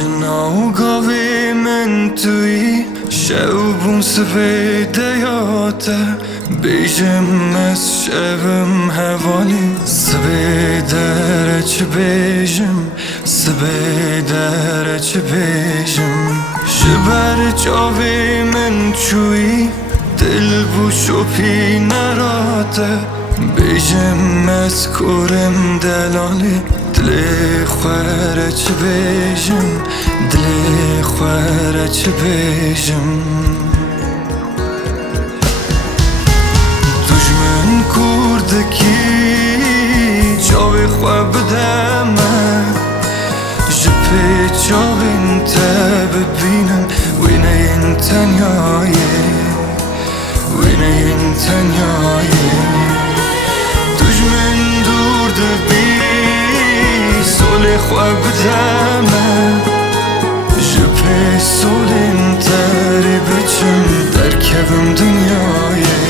جنا قوي من توي شوبون سفيدياته بيجم مس شبم هوالي سبيدرج بيجم سبيدرج بيجم جبر قوي من توي دل بوشو بي نراته بيجم مسكورم دلالي دلی خواره چه بیجم دلی خواره چه بیجم دجمن کردکی جاوی خواه بدمه جپی جاوین تا ببینم وینه این تنیایه وینه این تنیایه دجمن دور دبی سول خواه بدمه جپی سولین تری بچم در کبم دنیایه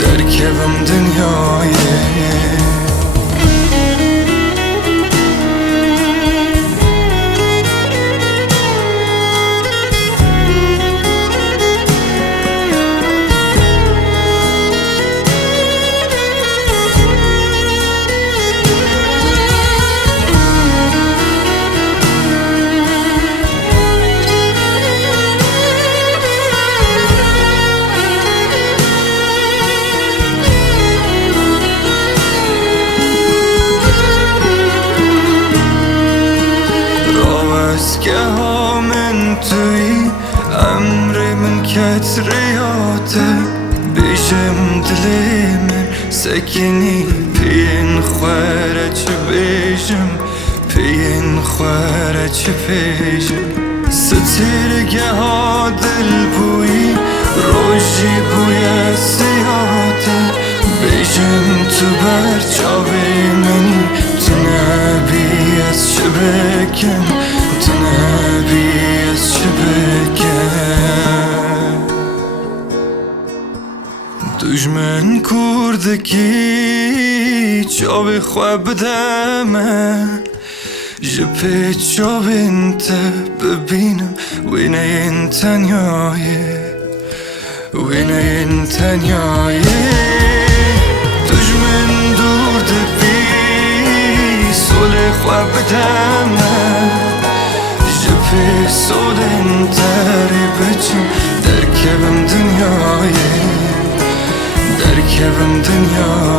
در کبم دنیایه که ها من توی امر من کتریاته بیشم دلی من سکنی پین خواره چه بیشم پین خواره چه بیشم سترگه ها دل بوی روشی بوی سیاته بیشم تو برچاوی منی تو نبی از چه بکن نبی از چه بگم دجمن کردکی جاوی خواه بدمه جپی جاوین تا ببینم وینه این تنیایه وینه این تنیایه دجمن دور دبی سول خواه بدمه جپی سولین تری بچم در کبم دنیایه در کبم دنیایه